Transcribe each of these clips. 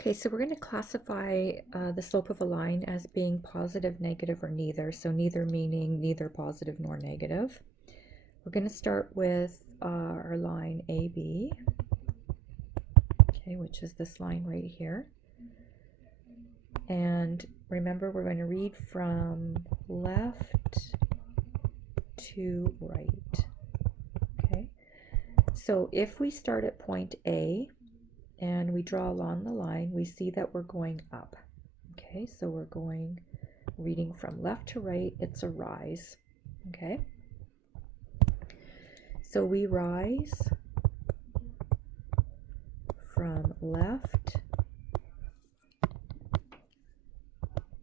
Okay, so we're going to classify the slope of a line as being positive, negative, or neither. So neither meaning neither positive nor negative. We're going to start with our line AB, okay, which is this line right here. And remember, we're going to read from left to right, okay? So if we start at point A, and we draw along the line, we see that we're going up. Okay, so we're reading from left to right, it's a rise. Okay, so we rise from left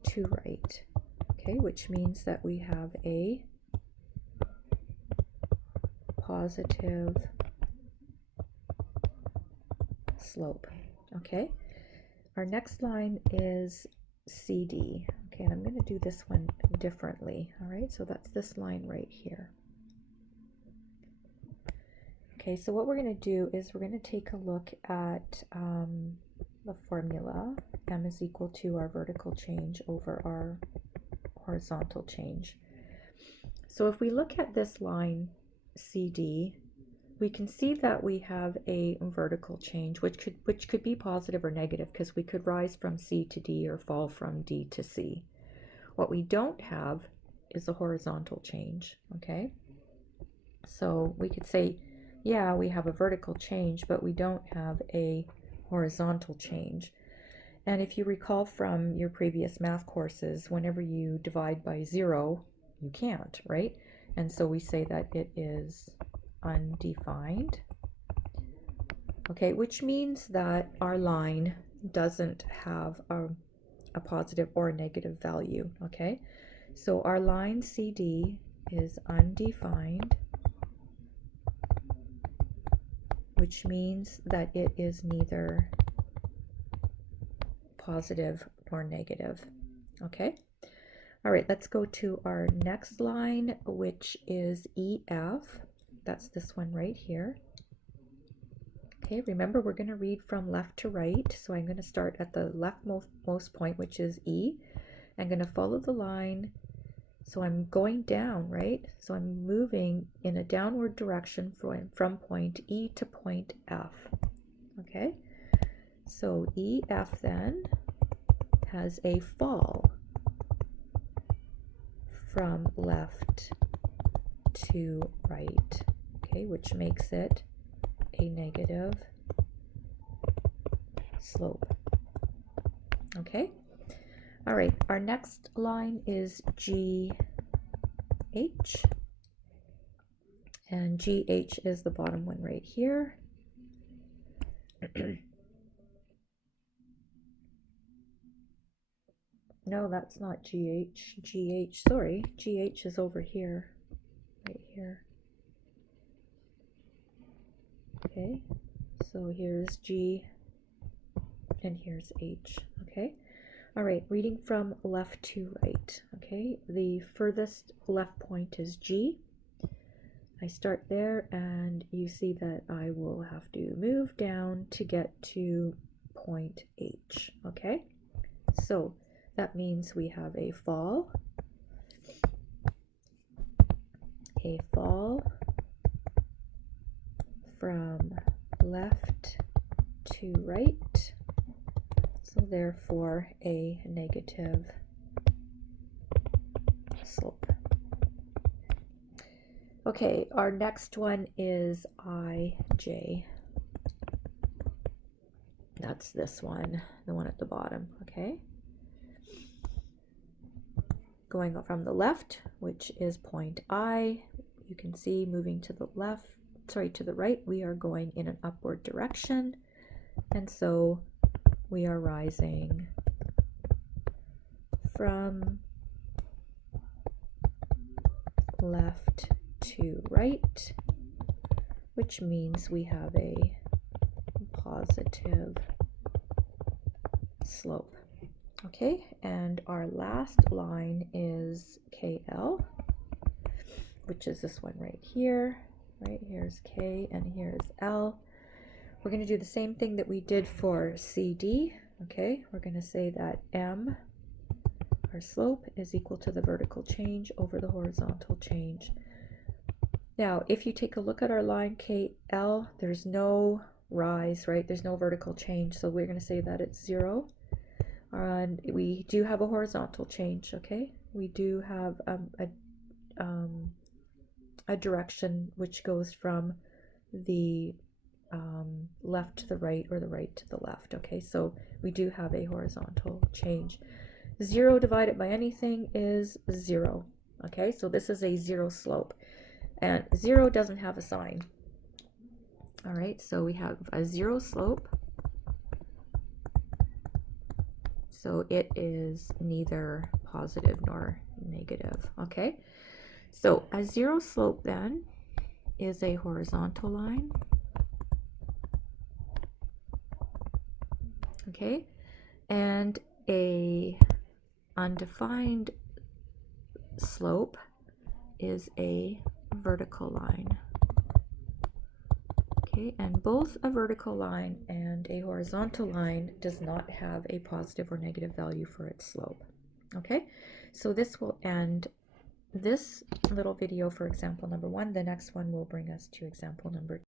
to right. Okay, which means that we have a positive slope. Okay, our next line is CD. Okay, and I'm going to do this one differently. All right, so that's this line right here. Okay, so what we're going to do is we're going to take a look at the formula. M is equal to our vertical change over our horizontal change. So if we look at this line CD, we can see that we have a vertical change, which could be positive or negative, because we could rise from C to D or fall from D to C. What we don't have is a horizontal change, okay? So we could say, yeah, we have a vertical change, but we don't have a horizontal change. And if you recall from your previous math courses, whenever you divide by 0, you can't, right? And so we say that it is undefined, okay, which means that our line doesn't have a positive or a negative value, okay? So our line CD is undefined, which means that it is neither positive nor negative, okay? All right, let's go to our next line, which is EF. That's this one right here. Okay, remember we're going to read from left to right, so I'm going to start at the leftmost point, which is E. I'm going to follow the line, so I'm going down, right? So I'm moving in a downward direction from point E to point F, okay? So EF then has a fall from left to right, okay, which makes it a negative slope. Okay, all right, our next line is GH, and GH is the bottom one right here. No, that's not GH. Sorry, GH is over here, right here. Okay, so here's G and here's H, okay? All right, reading from left to right, okay? The furthest left point is G. I start there and you see that I will have to move down to get to point H, okay? So that means we have a fall from left to right, so therefore a negative slope. Okay, our next one is IJ. That's this one, the one at the bottom, okay? Going from the left, which is point I, you can see moving to the right, we are going in an upward direction, and so we are rising from left to right, which means we have a positive slope. Okay, and our last line is KL, which is this one right here. Right, here's K and here's L. We're going to do the same thing that we did for CD. Okay, we're going to say that m, our slope, is equal to the vertical change over the horizontal change. Now, if you take a look at our line KL, there's no rise, right? There's no vertical change, so we're going to say that it's 0. And we do have a horizontal change, okay? We do have a direction which goes from the left to the right or the right to the left, okay? So we do have a horizontal change. 0 divided by anything is 0, okay? So this is a 0 slope, and 0 doesn't have a sign. All right, so we have a 0 slope, so it is neither positive nor negative, okay? So a 0 slope then is a horizontal line, okay? And a undefined slope is a vertical line. Okay, and both a vertical line and a horizontal line does not have a positive or negative value for its slope. Okay, so this will end this little video for example number 1. The next one will bring us to example number 2.